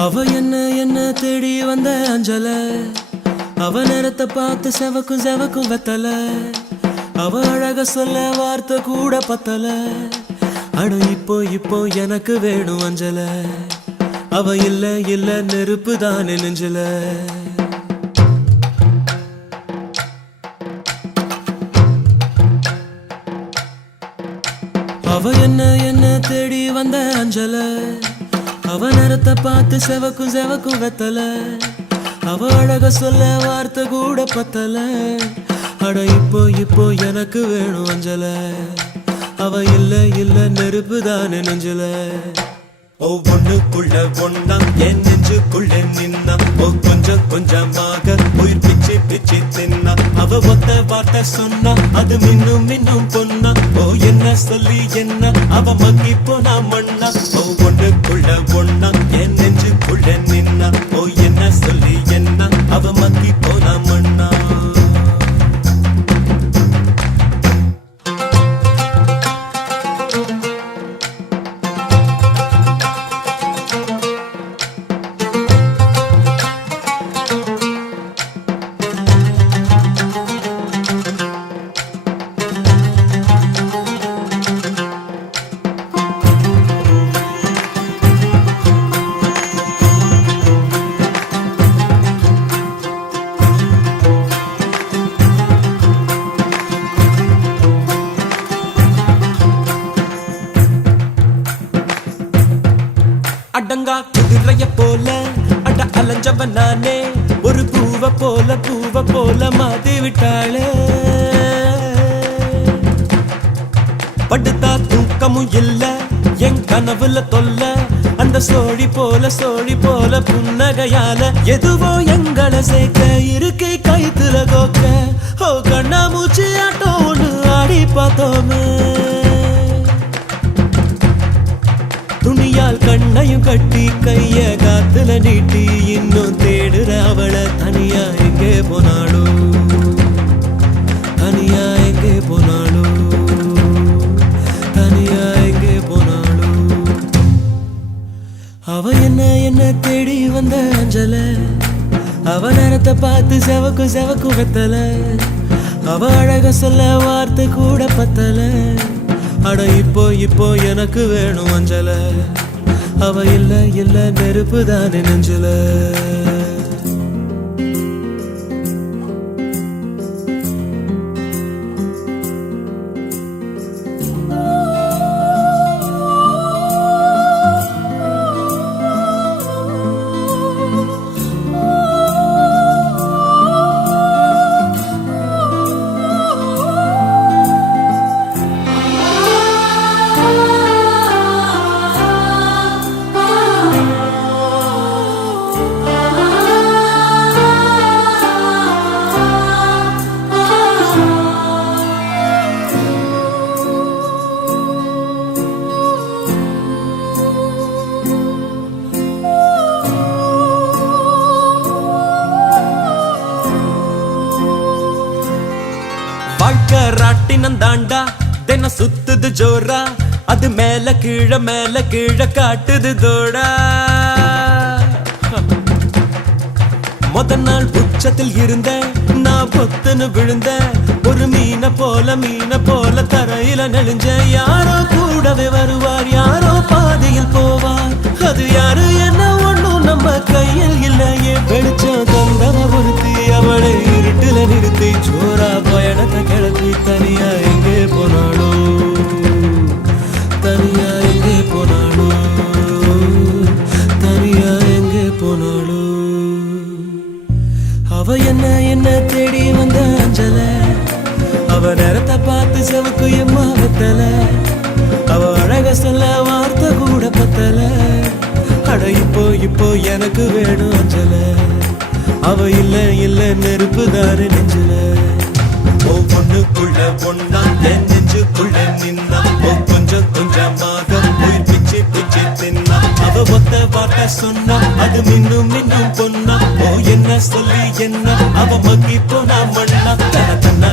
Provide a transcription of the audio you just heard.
அவ என்ன தேடி வந்த அஞ்சல அவ நேரத்தை பார்த்து செவக்கும் செவக்கும் வெத்தல அவ அழக சொல்ல வார்த்தை கூட பத்தல அடு இப்போ எனக்கு வேணும் அஞ்சல அவ இல்ல நெருப்பு தானே நெஞ்சல அவ என்ன தேடி வந்த அஞ்சல அவ நேரத்தை பார்த்து செவக்கும் வெத்தல அவ அழக சொல்ல வார்த்தை கூட பத்தல அட இப்போ எனக்கு வேணும் அஞ்சல அவ இல்ல நெருப்பு தானே நெஞ்சல ஒவ்வொன்னுக்குள்ள ஒன்னா என் நெஞ்சுக்குள்ள நின்னா கொஞ்சமாக உயிர் பிச்சு தின்னா அவ ஒத்த வார்த்தை சொன்னா அது மின்னும் பொன்னா என்ன சொல்லி என்ன அவ மக்கி போனா மண்ணா ஒவ்வொன்னுக்குள்ள ஒன்னா என் நெஞ்சுக்குள்ள நின்னா என்ன சொல்லி என்ன அவ மக்கி போனா மண்ணா அடங்கா குதிரைய போல அட அலைஞ்சவன் நானே ஒரு பூவ போல மாத்தி விட்டாளே படுத்தா தூக்கமும் இல்ல என் கனவுல தொல்ல அந்த சோழி போல புன்னகையால எதுவோ எங்களை சேர்க்க இருக்கை கைத்துல கோக்க கண்ணா மூச்சு ஆட்டம் ஒண்ணு ஆடி பார்த்தோமே துணியால் கண்ணையும் கட்டி கைய காத்துல நீட்டி இன்னும் தேடுற அவளை தனியா எங்கே போனாளோ அவ என்ன தேடி வந்த அஞ்சல அவ நேரத்தை பார்த்து செவக்கும் வெத்தல அவ அழக சொல்ல வார்த்தை கூட பத்தல அட இப்போ எனக்கு வேணும் அஞ்சல அவ இல்ல நெருப்பு தானே நெஞ்சல வாழ்க்கை ராட்டினம் தாண்டா தின சுத்துது ஜோரா அது மேல கீழ காட்டுது தோடா நாள் உச்சத்தில் இருந்த நான் பொத்துன்னு விழுந்த ஒரு மீன போல தரையில நெளிஞ்ச யாரோ கூடவே வருவார் யாரோ பாதையில் போவார் அது யாரு என்ன ஒண்ணும் நம்ம கையில் இல்லையே வெளிச்சம் தந்தன ஒருத்தி அவளை இருட்டுல நிறுத்தி ஜோரா பயணத்தை கிளப்பி தனியா எங்கே போனாளோ அவ என்ன தேடி வந்த அஞ்சல அவ நேரத்தை பார்த்து செவக்கு எம்மா வெத்தல அவ அழக சொல்ல வார்த்தை கூட பத்தல அட இப்போ எனக்கு வேணும் அஞ்சல அவ இல்ல நெருப்பு தானே நெஞ்சல ஒவ்வொன்னுக்குள்ள ஒன்னா என் நெஞ்சுக்குள்ள நின்னா கொஞ்சமாக உயிர் பிச்சு தின்னா அவ ஒத்த வார்த்தை சொன்னா அது மின்னும் பொன்னா என்ன சொல்லி என்ன அவ மக்கி போனா மண்ணா தன